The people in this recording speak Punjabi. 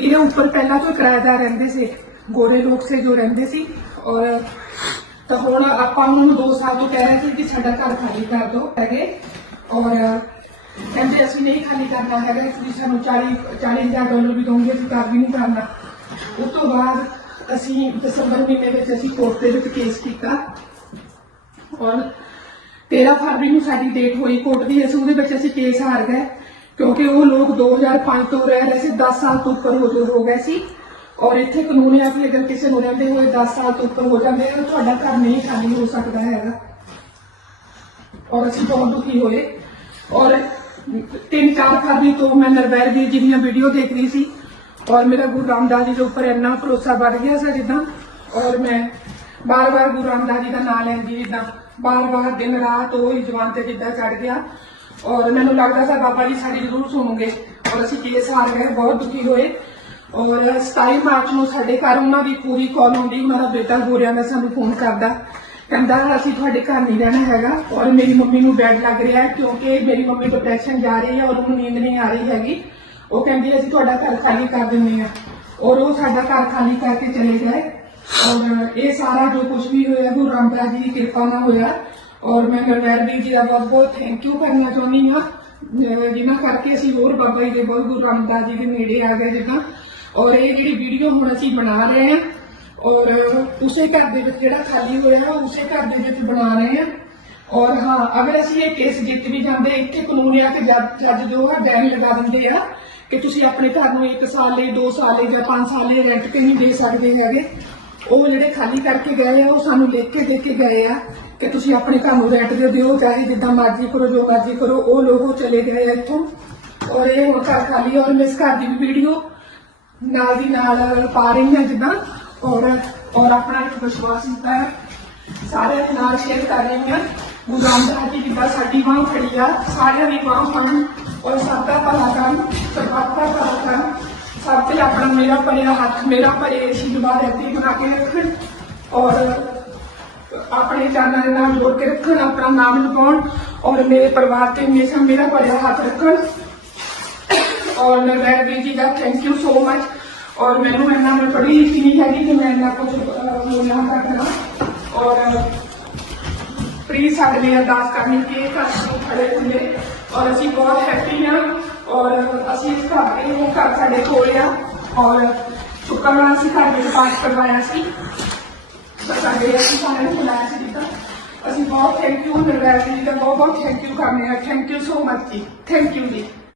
ਇਹਦੇ ਉੱਪਰ ਪਹਿਲਾਂ ਤੋਂ ਕਿਰਾਏਦਾਰ ਰਹਿੰਦੇ ਸੀ, ਗੋਰੇ ਲੋਕ ਸੇ ਜੋ ਰਹਿੰਦੇ ਸੀ। ਔਰ ਤਾਂ ਹੁਣ ਆਪਾਂ ਉਹਨਾਂ ਨੂੰ 2 ਸਾਲ ਤੋਂ ਕਹਿ ਰਹੇ ਸੀ ਕਿ ਸਾਡਾ ਘਰ ਖਾਲੀ ਕਰ ਦਿਓ ਹੈਗੇ ਔਰ ਕਹਿੰਦੇ ਅਸੀਂ ਨਹੀਂ ਖਾਲੀ ਕਰਨਾ ਹੈਗਾ ਤੁਸੀਂ ਸਾਨੂੰ 40 40000 ਡਾਲਰ ਵੀ ਦੋਗੇ ਅਸੀਂ ਕਰ ਵੀ ਨਹੀਂ ਕਰਨਾ ਉਸ ਤੋਂ ਬਾਅਦ ਅਸੀਂ ਦਸੰਬਰ ਮਹੀਨੇ ਵਿੱਚ ਅਸੀਂ ਕੋਰਟ ਦੇ ਵਿੱਚ ਕੇਸ ਕੀਤਾ। ਔਰ 13 ਫਰਵਰੀ ਨੂੰ ਸਾਡੀ ਡੇਟ ਹੋਈ ਕੋਰਟ ਦੀ, ਅਸੀਂ ਉਹਦੇ ਵਿੱਚ ਅਸੀਂ ਕੇਸ ਹਾਰ ਗਏ। ਕਿਉਂਕਿ ਉਹ ਲੋਕ 2005 ਤੋਂ ਰਹਿ ਰਹੇ ਸੀ 10 ਸਾਲ ਤੋਂ ਉੱਪਰ ਹੋ ਹੋ ਗਏ ਸੀ। ਔਰ ਇੱਥੇ ਕਾਨੂੰਨ ਹੈ ਕਿ ਅਗਰ ਕਿਸੇ ਨੂੰ ਰਹਿੰਦੇ ਹੋਏ 10 ਸਾਲ ਤੋਂ ਉੱਪਰ ਹੋ ਜਾਂਦੇ ਆ, ਤੁਹਾਡਾ ਘਰ ਨਹੀਂ ਖਾਲੀ ਹੋ ਸਕਦਾ ਹੈਗਾ। ਔਰ ਅਸੀਂ ਬਹੁਤ ਦੁਖੀ ਹੋਏ। ਔਰ ਤਿੰਨ ਚਾਰ ਫਰਵਰੀ ਤੋਂ ਮੈਂ ਨਰਵੈਰ ਵੀਰ ਜੀ ਦੀਆਂ ਵੀਡੀਓ ਦੇਖ ਰਹੀ ਸੀ। ਔਰ ਮੇਰਾ ਗੁਰੂ ਰਾਮਦਾਸ ਜੀ ਦੇ ਉੱਪਰ ਇੰਨਾ ਭਰੋਸਾ ਵੱਧ ਗਿਆ ਸੀ ਜਿੱਦਾਂ। ਔਰ ਮੈਂ ਬਾਰ-ਬਾਰ ਗੁਰੂ ਰਾਮਦਾਸ ਜੀ ਦਾ ਨਾਮ ਲੈਂਦੀ ਜਿੱਦਾਂ, ਬਾਰ-ਬਾਰ ਦਿਨ ਰਾਤ ਉਹ ਹੀ ਜਵਾਨ ਤੇ ਜਿੱਦਾਂ ਚੜ ਗਿਆ। ਔਰ ਮੈਨੂੰ ਲੱਗਦਾ ਸਰ ਬਾਬਾ ਜੀ ਸਾਡੀ ਜ਼ਰੂਰ ਸੁਣੋਗੇ ਔਰ ਅਸੀਂ ਕੇਸ ਹਾਰ ਗਏ, ਬਹੁਤ ਦੁਖੀ ਹੋਏ। ਔਰ 27 ਮਾਰਚ ਨੂੰ ਸਾਡੇ ਘਰ ਉਹਨਾਂ ਦੀ ਪੂਰੀ ਕਾਲ ਆਉਂਦੀ ਉਹਨਾਂ ਦਾ ਬੇਟਾ ਗੋਰਿਆ ਦਾ ਸਾਨੂੰ ਫੋਨ ਕਰਦਾ। ਕਹਿੰਦਾ, ਅਸੀਂ ਤੁਹਾਡੇ ਘਰ ਨਹੀਂ ਰਹਿਣਾ ਹੈਗਾ। ਔਰ ਮੇਰੀ ਮੰਮੀ ਨੂੰ ਬੈਡ ਲੱਗ ਰਿਹਾ ਹੈ, ਕਿਉਂਕਿ ਮੇਰੀ ਮੰਮੀ ਡਿਪਰੈਸ਼ਨ ਜਾ ਰਹੀ ਹੈ ਔਰ ਉਹਨੂੰ ਨੀਂਦ ਨਹੀਂ ਆ ਰਹੀ ਹੈਗੀ। ਉਹ ਕਹਿੰਦੀ, ਅਸੀਂ ਤੁਹਾਡਾ ਘਰ ਖਾਲੀ ਕਰ ਦਿੰਦੇ ਆ ਔਰ ਉਹ ਸਾਡਾ ਘਰ ਖਾਲੀ ਕਰਕੇ ਚਲੇ ਗਏ। ਔਰ ਇਹ ਸਾਰਾ ਜੋ ਕੁਝ ਵੀ ਹੋਇਆ, ਗੁਰੂ ਰਾਮਦਾਸ ਜੀ ਦੀ ਕਿਰਪਾ ਨਾਲ ਹੋਇਆ। ਔਰ ਮੈਂ ਗੁਰਵੈਰ ਵੀਰ ਜੀ ਦਾ ਬਹੁਤ ਬਹੁਤ ਥੈਂਕ ਯੂ ਕਰਨਾ ਚਾਹੁੰਦੀ ਹਾਂ। ਅਹ ਜਿਨ੍ਹਾਂ ਕਰਕੇ ਅਸੀਂ ਹੋਰ ਬਾਬਾ ਜੀ ਦੇ ਬਹੁਤ ਗੁਰੂ ਰਾਮਦਾਸ ਜੀ ਦੇ ਨੇੜੇ ਆ ਗਏ ਜਿੱਦਾਂ। ਔਰ ਇਹ ਜਿਹੜੀ ਵੀਡੀਓ ਹੁਣ ਅਸੀਂ ਬਣਾ ਰਹੇ ਹਾਂ, ਔਰ ਉਸੇ ਘਰ ਦੇ ਵਿੱਚ ਜਿਹੜਾ ਖਾਲੀ ਹੋਇਆ ਉਹ ਉਸੇ ਘਰ ਦੇ ਵਿੱਚ ਬਣਾ ਰਹੇ ਹਾਂ। ਔਰ ਹਾਂ, ਅਗਰ ਅਸੀਂ ਇਹ ਕੇਸ ਜਿੱਤ ਵੀ ਜਾਂਦੇ, ਇੱਥੇ ਕਾਨੂੰਨ ਆ ਕਿ ਜੱਜ ਜੱਜ ਜੋ ਆ ਡੈਨ ਲਗਾ ਦਿੰਦੇ ਆ ਕਿ ਤੁਸੀਂ ਆਪਣੇ ਘਰ ਨੂੰ 1 ਸਾਲ ਲਈ 2 ਸਾਲ ਲਈ ਜਾਂ 5 ਸਾਲ ਲਈ ਰੈਂਟ ਤੇ ਨਹੀਂ ਦੇ ਸਕਦੇ ਹੈਗੇ। ਉਹ ਜਿਹੜੇ ਖਾਲੀ ਕਰਕੇ ਗਏ ਆ, ਉਹ ਸਾਨੂੰ ਲਿਖ ਕੇ ਦੇ ਕੇ ਗਏ ਆ। ਕਿ ਤੁਸੀਂ ਆਪਣੇ ਘਰ ਨੂੰ ਰੈਂਟ ਤੇ ਦਿਓ, ਚਾਹੇ ਜਿੱਦਾਂ ਮਰਜ਼ੀ ਕਰੋ, ਜੋ ਮਰਜ਼ੀ ਕਰੋ, ਉਹ ਲੋਕ ਉਹ ਚਲੇ ਗਏ ਆ ਇੱਥੋਂ। ਔਰ ਇਹ ਹੁਣ ਘਰ ਖਾਲੀ ਔਰ ਮੈਂ ਇਸ ਘਰ ਦੀ ਵੀ ਵੀਡੀਓ ਨਾਲ ਦੀ ਨਾਲ ਪਾ ਰਹੀ ਹਾਂ ਜਿੱਦਾਂ। ਔਰ ਔਰ ਆਪਣਾ ਇੱਕ ਵਿਸ਼ਵਾਸ ਦਿੱਤਾ ਹੈ। ਸਾਰਿਆਂ ਦੇ ਨਾਲ ਸ਼ੇਅਰ ਕਰ ਰਹੀ ਹਾਂ। ਗੁਰੂ ਰਾਮਦਾਸ ਜਿੱਦਾਂ ਸਾਡੀ ਬਾਂਹ ਫੜੀ ਆ, ਸਾਰਿਆਂ ਦੀ ਬਾਂਹ ਫੜਨ। ਔਰ ਸਭ ਦਾ ਭਲਾ ਕਰਨ, ਸਰਬੱਤ ਦਾ ਭਲਾ ਕਰਨ। ਸਭ ਤੇ ਆਪਣਾ ਮੇਰਾ ਭਰਿਆ ਹੱਥ, ਮੇਰਾ ਭਰੇ ਆਸ਼ੀਰਵਾਦ ਇੱਥੇ ਬਣਾ ਕੇ ਰੱਖਣ। ਔਰ ਆਪਣੇ ਚਰਨਾਂ ਦੇ ਨਾਲ ਜੋੜ ਕੇ ਰੱਖਣ, ਆਪਣਾ ਨਾਮ ਲਗਾਉਣ ਔਰ ਮੇਰੇ ਪਰਿਵਾਰ ਤੇ ਹਮੇਸ਼ਾ ਮੇਰਾ ਭਰਿਆ ਹੱਥ ਰੱਖਣ। ਔਰ ਮੈਂ ਵੈਰ ਵੀ ਜੀ ਦਾ ਥੈਂਕ ਯੂ ਸੋ ਮਚ ਔਰ ਮੈਨੂੰ ਇੰਨਾ ਮੈਂ ਪੜ੍ਹੀ ਲਿਖੀ ਨਹੀਂ ਹੈਗੀ ਕਿ ਮੈਂ ਇੰਨਾ ਕੁਝ ਬੋਲਾਂ ਕਰਨਾ ਔਰ ਪਲੀਜ਼ ਸਾਡੇ ਲਈ ਅਰਦਾਸ ਕਰਨੀ ਕਿ ਇਹ ਘਰ ਤੋਂ ਖੜੇ ਹੁੰਦੇ। ਔਰ ਅਸੀਂ ਬਹੁਤ ਹੈਪੀ ਹਾਂ। ਔਰ ਅਸੀਂ ਇਸ ਘਰ ਇਹ ਘਰ ਸਾਡੇ ਕੋਲ ਆ। ਔਰ ਸ਼ੁਕਰਵਾਰ ਅਸੀਂ ਘਰ ਵਿੱਚ ਪਾਠ ਕਰਵਾਇਆ ਸੀ। ਸਾਡੇ ਅਸੀਂ ਸਾਰੇ ਨੂੰ ਬੁਲਾਇਆ ਸੀ ਜਿੱਦਾਂ ਅਸੀਂ ਬਹੁਤ ਥੈਂਕ ਯੂ ਨਰਵੈਰ ਜੀ ਦਾ ਬਹੁਤ ਬਹੁਤ ਥੈਂਕ ਯੂ ਕਰਨੇ ਆ ਥੈਂਕ ਯੂ ਸੋ ਮਚ ਜੀ ਥੈਂਕ ਯੂ ਜੀ